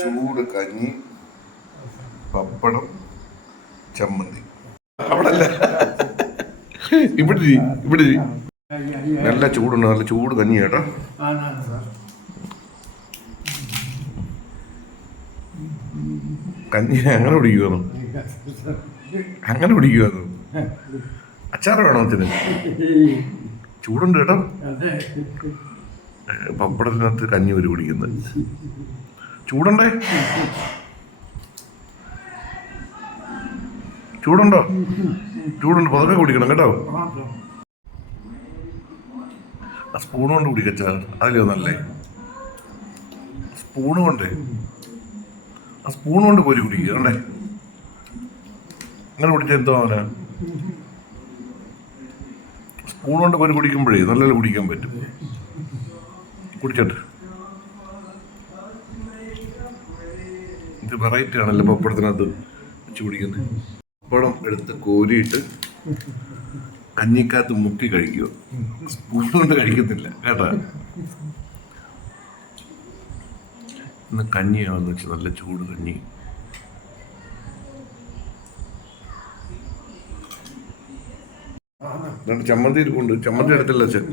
ചൂട് കഞ്ഞി പപ്പടം ചമ്മന്തി. അവിടെ അല്ല ഇവിടെ ഇവിടെ നല്ല ചൂടുണ്ട് നല്ല ചൂട് കഞ്ഞി കേട്ടോ കഞ്ഞി അങ്ങനെ പിടിക്കുവാന്നു അങ്ങനെ പിടിക്കുവാന്നു അച്ചാറ് വേണോ അച്ഛന്? ചൂടുണ്ട് കേട്ടോ. പപ്പടത്തിനകത്ത് കഞ്ഞി ഒരു കുടിക്കുന്നത് ചൂടുണ്ടേ? ചൂടുണ്ടോ? ചൂടുണ്ട്. പതുക്കെ കുടിക്കണം കേട്ടോ. ആ സ്പൂൺ കൊണ്ട് കുടിക്കച്ച അതിലോ നല്ലേ? സ്പൂൺ കൊണ്ട്. ആ സ്പൂൺ കൊണ്ട് കോരി കുടിക്കുക കണ്ടേ? അങ്ങനെ കുടിച്ചാൽ എന്തോ അവന്? സ്പൂൺ കൊണ്ട് കോരി കുടിക്കുമ്പോഴേ നല്ലത് കുടിക്കാൻ പറ്റും. കുടിച്ചോട്ടെ. ഇത് വെറൈറ്റി ആണല്ലോ പപ്പടത്തിനകത്ത് വെച്ച് കുടിക്കുന്നത് പപ്പടം എടുത്ത് കോരിയിട്ട് കഞ്ഞിക്കകത്ത് മുക്കി കഴിക്കുക. സ്പൂൺ കൊണ്ട് കഴിക്കത്തില്ല കേട്ടാ? ഇന്ന് കഞ്ഞിയാണെന്ന് വെച്ചാൽ നല്ല ചൂട് കഞ്ഞി. ചമ്മന്തി ഇരിപ്പുണ്ട് ചമ്മന്തി എടുത്തില്ല അച്ഛൻ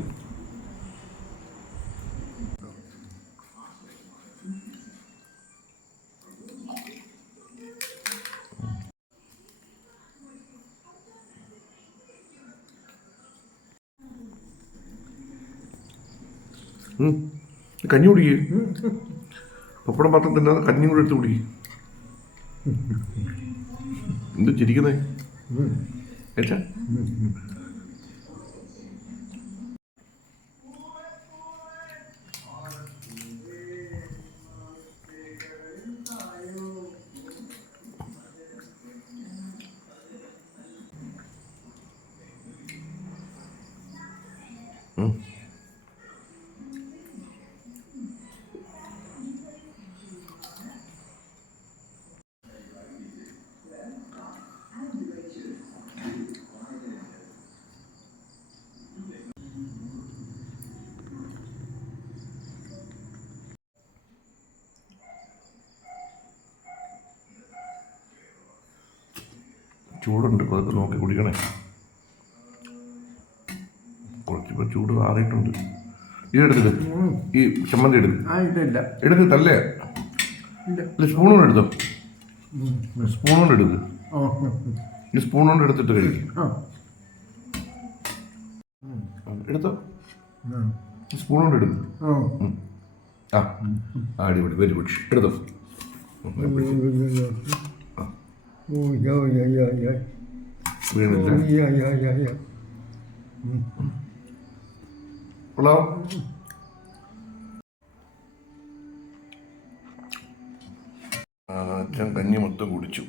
കഞ്ഞി കുടിക്കേ. പപ്പടം പാത്രം തന്നെ കഞ്ഞി കൂടെ എടുത്ത് കുടിക്കേ. എന്ത് ചിരിക്കുന്നേ? ഏച്ചാ? ചൂടുണ്ട്. കുഴപ്പം നോക്കി കുടിക്കണേ കുറച്ചിപ്പോൾ ചൂട് ആറിയിട്ടുണ്ട്. ഈ എടുത്തിട്ട് ഈ ചമ്മന്തി എടുക്ക്. ആ ഇല്ല സ്പൂൺ കൊണ്ട് എടുത്തോ? സ്പൂൺ കൊണ്ട് എടുക്ക്. ഈ സ്പൂൺ കൊണ്ട് എടുത്തിട്ട് കഴിക്കും. എടുത്തോ? സ്പൂൺ കൊണ്ട് എടുക്ക്. ആ, അടിപൊളി. Very good. എടുത്തോ? ആ, അച്ഛൻ കഞ്ഞി മൊത്തം കുടിച്ചു.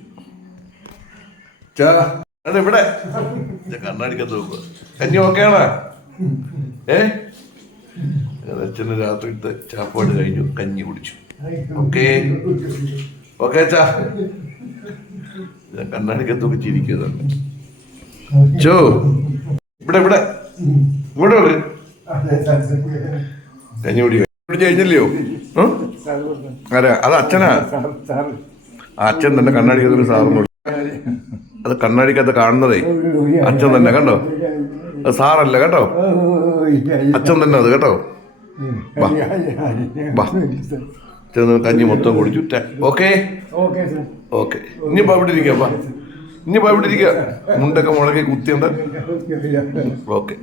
അതെ ഇവിടെ. കണ്ണാടിക്കത്ത് നോക്കുക കഞ്ഞി ഓക്കെയാണോ? ഏ? അച്ഛന് രാത്രിത്തെ ചാപ്പാട് കഴിഞ്ഞു. കഞ്ഞി കുടിച്ചു. ഓക്കേ. ഓക്കെ അച്ഛാ കണ്ണാടിക്കത്ത് നോക്കി ചിരിക്കുന്നത് ചോ ഇവിടെ ഇവിടെ. ഇവിടെ വരൂ. കഞ്ഞി കുടി കഴിഞ്ഞില്ലയോ? ആരാ? അത് അച്ഛനാ? അച്ഛൻ തന്നെ കണ്ണാടിക്കത്തൊരു സാറിനോട്. അത് കണ്ണാടിക്കകത്ത് കാണുന്നതേ. അച്ഛൻ തന്നെ കണ്ടോ? അത് സാറല്ല കേട്ടോ? അച്ഛൻ തന്നെ അത് കേട്ടോ? വാ. വാ. ചെന്ന് കഞ്ഞി മൊത്തം കുടിച്ചു ഓക്കെ ഓക്കെ സർ ഓക്കെ ഇനിയിപ്പോ ഇവിടെ ഇരിക്കാം വാ ഇനിയിപ്പോ ഇവിടെ ഇരിക്കുക മുണ്ടൊക്കെ മുളകി കുത്തിയുണ്ട്. ഓക്കെ